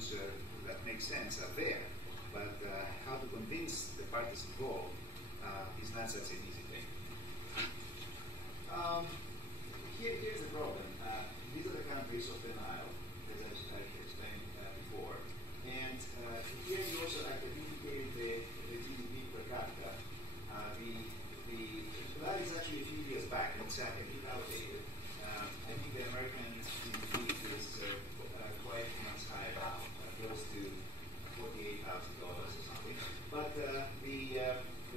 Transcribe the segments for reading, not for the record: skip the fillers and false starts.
solutions that make sense are there, but how to convince the parties involved is not such an easy thing. Here's the problem. These are the countries of the Nile, as I explained before. And here you also indicated the GDP per capita. That is actually a few years back, and it's a bit outdated. I think the American GDP is quite much higher now, close to $48,000 or something. But the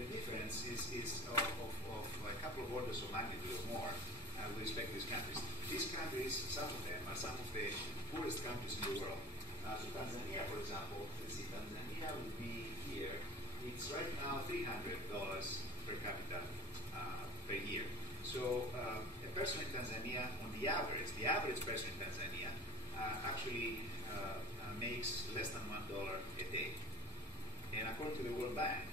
difference is of a couple of orders of magnitude or more with respect to these countries. These countries, some of them, are some of the poorest countries in the world. So Tanzania, for example, let's see, Tanzania would be here. It's right now $300 per capita per year. So a person in Tanzania, on the average person in Tanzania actually makes less than $1 a day. And according to the World Bank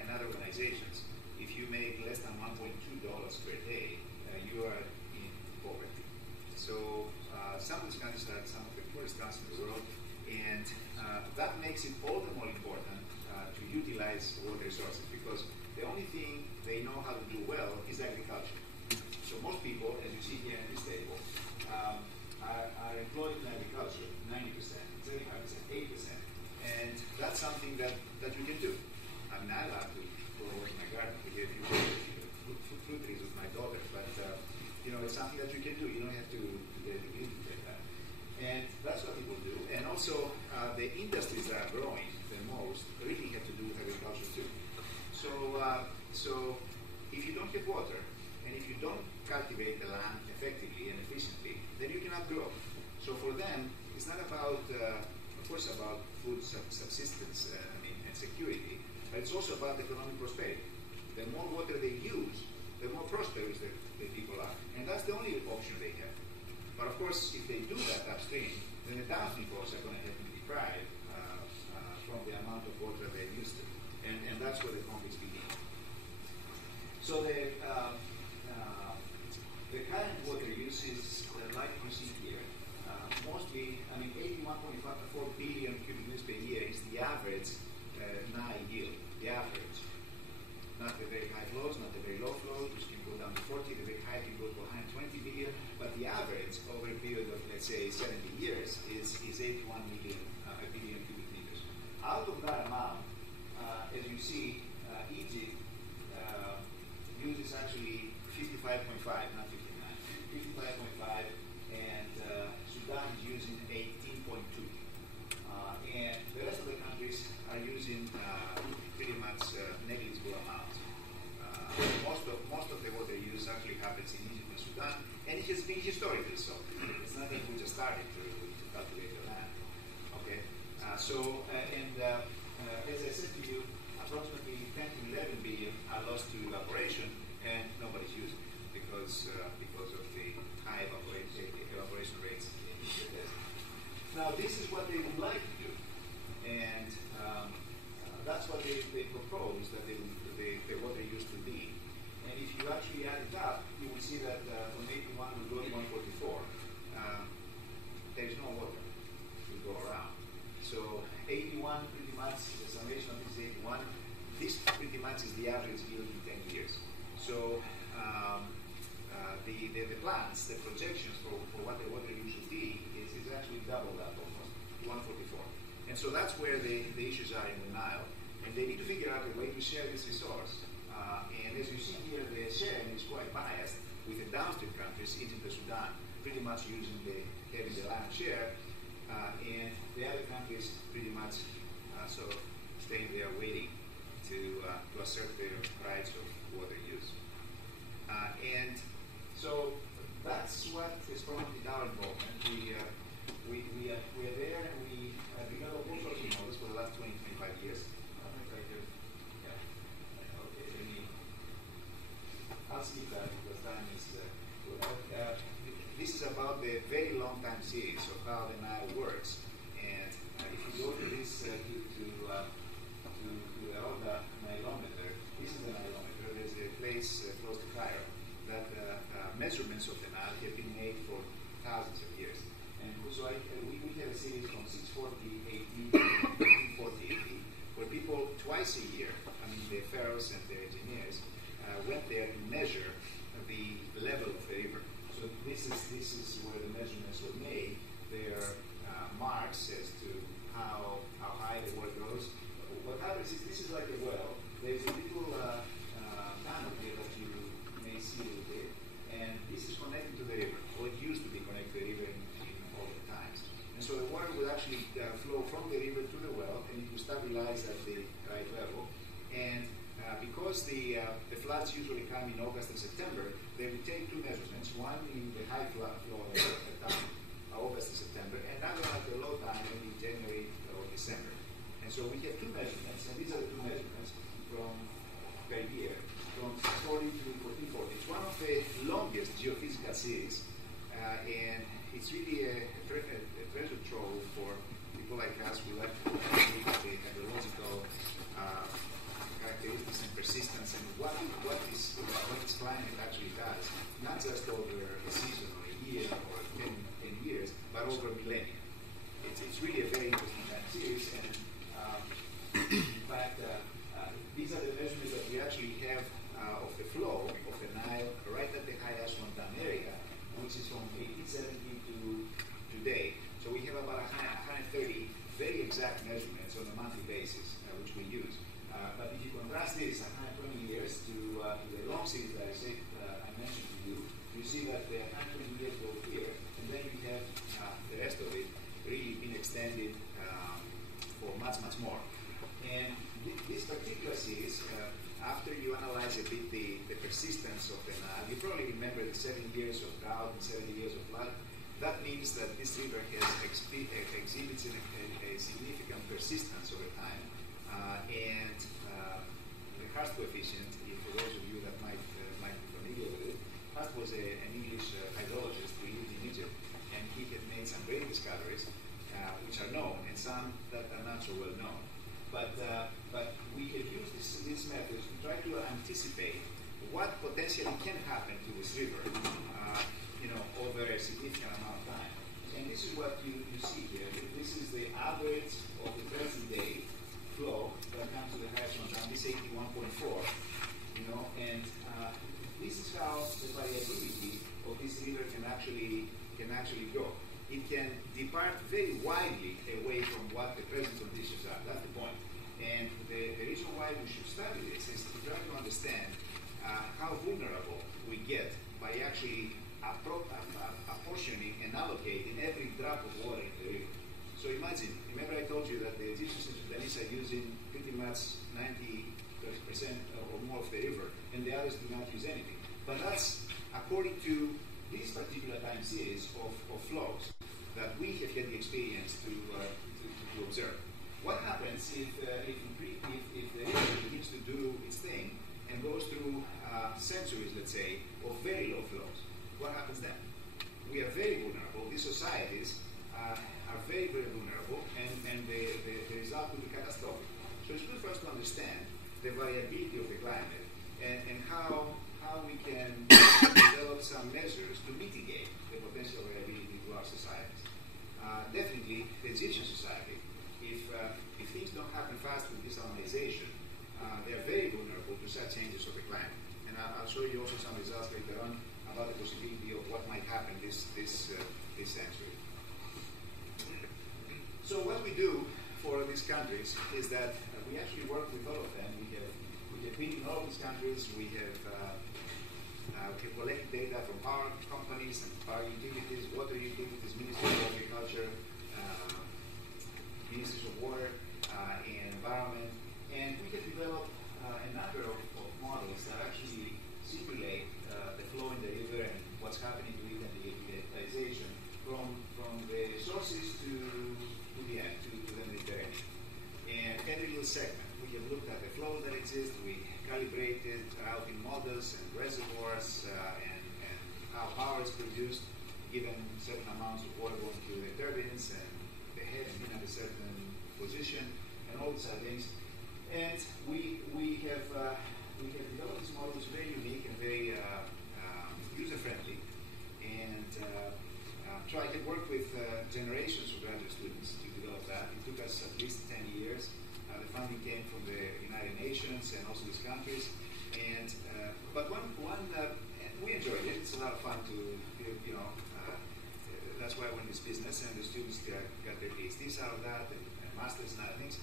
and other organizations, if you make less than $1.2 per day, you are in poverty. So some of these countries are some of the poorest countries in the world, and that makes it all the more important to utilize water resources, because the only thing they know how to do well is agriculture. So most people, as you see here in this table, are employed in agriculture, 90%, 75%, 8%. And that's something that you can do. I mean, I love to go work in my garden to get a few fruit trees with my daughter, but it's something that you can do. You don't have to get a degree to take that. And that's what people do. And also, the industries that are growing the most really have to do with agriculture too. So if you don't have water, and if you don't cultivate the land effectively and efficiently, then you cannot grow. So for them, it's not about, of course, about food subsistence and security, but it's also about economic prosperity. The more water they use, the more prosperous the people are. And that's the only option they have. But of course, if they do that upstream, then the downstream folks are going to have to be deprived from the amount of water they're used to. And that's where the conflicts begin. So the current water use is, like you see here, mostly, 81.4 billion cubic meters per year is the average Nile yield, the average. Not the very high flows, not the very low flows, which can go down to 40, the very high can go to 120 billion, but the average over a period of, let's say, 70 years is 81 billion cubic meters. Out of that amount, as you see, Egypt uses actually 55.5, not 59, 55.5, and Sudan is using 18.2. And the rest of the countries are using pretty much negligible amounts. Most of the water use actually happens in Egypt and Sudan, and it has been historically so. It's not that we just started to cultivate the land. Okay, as I said to you, approximately 10 to 11 billion are lost to evaporation, and nobody's using it because of the high evaporation rates in the desert. Now, this is what they would like to do, and that's what they propose that the water used to be. And if you actually add it up, you will see that from 81 we go to 144. There is no water to go around. So 81 pretty much, the summation of this is 81. This pretty much is the average yield in 10 years. So the plans, the projections for what the water use should be is actually double that almost, 144. And so that's where the issues are in the Nile. And they need to figure out a way to share this resource. And as you see here, the sharing is quite biased with the downstream countries, Egypt and Sudan, pretty much having the lion's share, and the other countries pretty much sort of staying there waiting to assert their rights of water use. And so that's what is probably our involvement. We are there, and we developed all sorts of models for the last 20, 25 years. I'll skip that because time is this is about the very long time series of how the Nile works. And if you go to this to the Oda Nilometer, this is the Nilometer. There's a place close to Cairo that measurements of the Nile have been made for thousands of years. And so we have a series from 640 AD twice a year, I mean the pharaohs and the engineers went there to measure the level of the river. So this is where the measurements were made. There are marks as to how high the water goes. What happens is this is like a well. There's a little tunnel here that you may see a little bit, and this is connected to the river, or it used to be connected to the river in older times. And so the water will actually flow from the river to the well, and it will stabilize at the right level. And because the floods usually come in August and September, they will take two measurements, one in the high flow time, August and September, and another at the low time, maybe January or December. And so we have two measurements, and these are the two measurements from per year, from 640 to 1440. It's one of the longest geophysical series, and it's really a treasure trove for people like us who like to look at the hydrological characteristics and persistence and what its climate actually does, not just over a season or a year or 10 years, but over millennia. It's really a very interesting time series, and in fact, these are the measurements that we actually have of the flow of the Nile right at the High Aswan Dam area, which is from 1870 to today. So we have about 130 very exact measurements on a monthly basis, which we use. But if you contrast this 120 years to the long series that I mentioned to you, you see that the 120 years go here, and then you have the rest of it really been extended for much, much more. And this particular series, after you analyze a bit the persistence of the Nile, you probably remember the 7 years of drought and 7 years of flood. That means that this river has exhibits a significant persistence over time, and the Hart coefficient, for those of you that might be familiar with it, Hart was an English hydrologist who lived in Egypt, and he had made some great discoveries, which are known, and some that are not so well known. But we have used these methods to try to anticipate what potentially can happen to this river, over a significant amount of time. And this is what you see here. This is the average of the present day flow that comes to the High Aswan Dam. This 81.4, and this is how the variability of this river can actually go. It can depart very widely away from what the present conditions are. That's the point. And the reason why we should study this is to try to understand how vulnerable we get by actually apportioning and allocating every drop of water in the river. So remember I told you that the Egyptians and Sudanese are using pretty much 90% or more of the river, and the others do not use anything. But that's according to this particular time series of flows that we have had the experience to observe. What happens if the river begins to do its thing and goes through centuries, let's say, of very low flows? What happens then? We are very vulnerable. These societies are very, very vulnerable, and the result will be catastrophic. So it's good for us to understand the variability of the climate and how we can develop some measures to mitigate the potential variability to our societies. Definitely, the Egyptian society, if things don't happen fast with desalinization, they are very vulnerable to such changes of the climate. And I'll show you also some results later on about the possibility of what might happen this century. So what we do for these countries is that we actually work with all of them. We have been in all of these countries. We have collected data from power companies and power utilities, water utilities, Ministry of Agriculture, Ministries of Water and Environment, and we have developed a number of models that actually simulate the flow in the river and what's happening to it and the utilization from the sources to the end, to the Mediterranean. And every little segment, we have looked at the flow that exists, we calibrated routing models and reservoirs and how power is produced given certain amounts of water going through the turbines and the heads being at a certain position and all these other things. And we have developed these models very unique and very user-friendly. And so I had worked with generations of graduate students to develop that. It took us at least 10 years. The funding came from the United regions and also these countries. And but we enjoyed it. It's a lot of fun to that's why I went in this business, and the students got their PhDs out of that and masters and other things.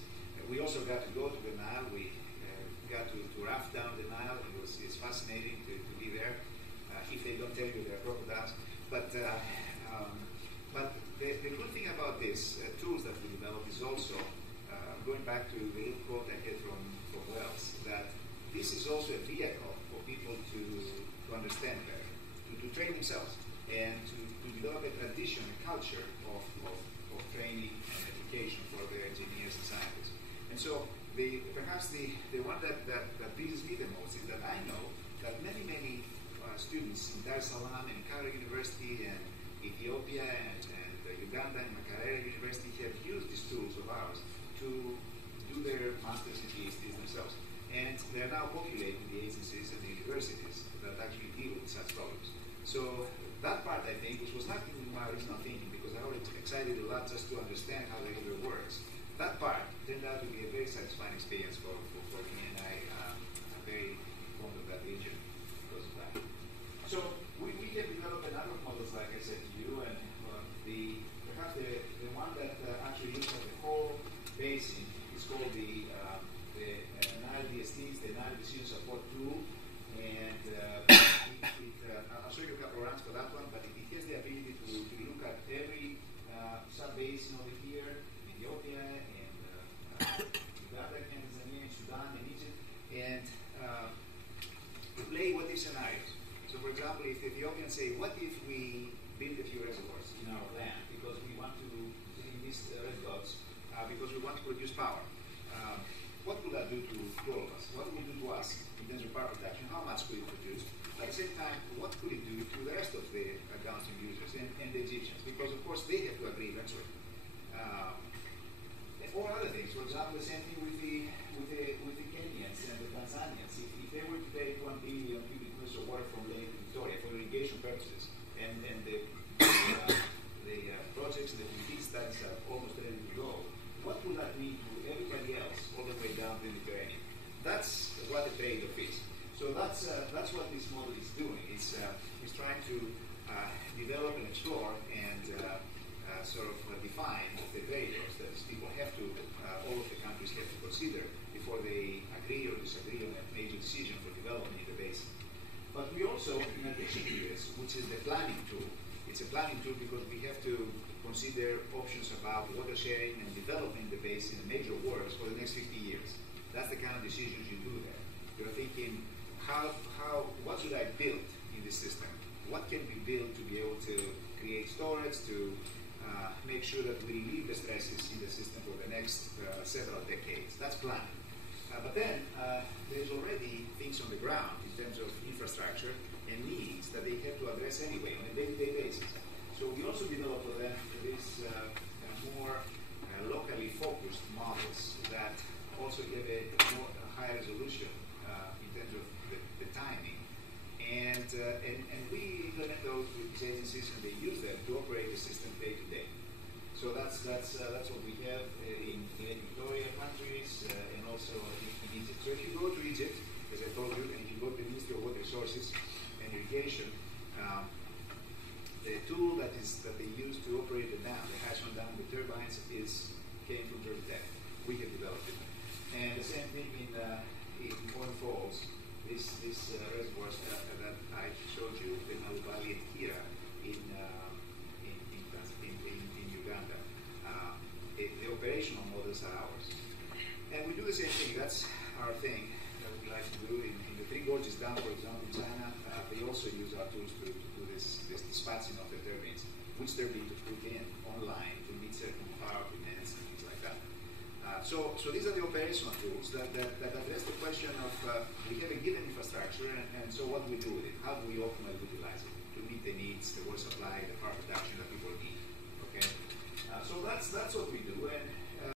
We also got to go to the Nile. We got to raft down the Nile. It's fascinating to be there. If they don't tell you they're crocodiles, but the good thing about these tools that we developed is also going back to the little quote I get from Wells, that this is also a vehicle for people to understand better, to train themselves, and to develop a tradition, a culture of training and education for their engineers and scientists. And so perhaps the one that pleases me the most is that I know that many students in Dar es Salaam and Cairo University and Ethiopia and Uganda and Makerere University have used these tools of ours to do their masters and PhDs themselves. And they're now populating the agencies and the universities that actually deal with such problems. So that part, I think, which was not in my original thinking, because I was excited a lot just to understand how the river works, that part turned out to be a very satisfying experience for me, and I'm very fond of that region because of that. So we have developed a number of models, like I said to you, and perhaps the one that actually looks at the whole basin is called the Nile DSTs, the Nile Decision Support Tool, and I'll show you a couple of runs for that one, but it has the ability to look at every sub-basin over here, Ethiopia and Uganda, Tanzania, Sudan, and Egypt, and play what-if scenarios. So, for example, if the Ethiopians say, what if we build a few reservoirs in our land because we want to, in these red dots, because we want to produce power, what would that do to all of us? What would it do to us in terms of power production? How much could it produce? At the same time, what could it do to the rest of the downstream users and the Egyptians? Because, of course, they have to agree eventually. Or other things. For example, the same thing with the Kenyans and the Tanzanians. If they were to take 1 billion cubic meters of water from Lake Victoria for irrigation purposes, and the projects and the PhD studies are almost ready to go, what would that mean to everybody else all the way down the Mediterranean? That's what the trade-off is. So that's what this model is doing. It's trying to develop and explore and sort of define the trade-offs that these people have to, all of the countries have to consider before they agree or disagree on a major decision for development in the basin. But we also, in addition to this, which is the planning tool, it's a planning tool because we have to consider options about water sharing and developing the basin in major works for the next 50 years. That's the kind of decisions you do there. You're thinking, what should I build in this system? What can we build to be able to create storage, to make sure that we relieve the stresses in the system for the next several decades? That's planning. But then there's already things on the ground in terms of infrastructure and needs that they have to address anyway on a day-to-day basis. So we also develop for them these more locally focused models that also give a higher resolution in terms of the timing. And we implement those with these agencies, and they use them to operate the system day to day. So that's what we have in Lake Victoria countries and also in Egypt. So if you go to Egypt, as I told you, and if you go to the Ministry of Water Resources and Irrigation, the tool that they use to operate the dam, the Hashman Dam, the turbines, came from Georgia Tech. We have developed it. And the same thing in Point Falls, this reservoirs that I showed you, the Nalu Valley and Kira in Uganda. The operational models are ours. And we do the same thing. That's our thing that we like to do. In the Three Gorges Dam, for example, in China, they also use our tools to do this dispatching of the turbines, which they're being to put in online to meet certain power demands and things like that. So these are the operational tools that address the question of we have a given infrastructure, and so what do we do with it? How do we optimally utilize it to meet the needs, the water supply, the power production that people need? Okay, so that's what we do, and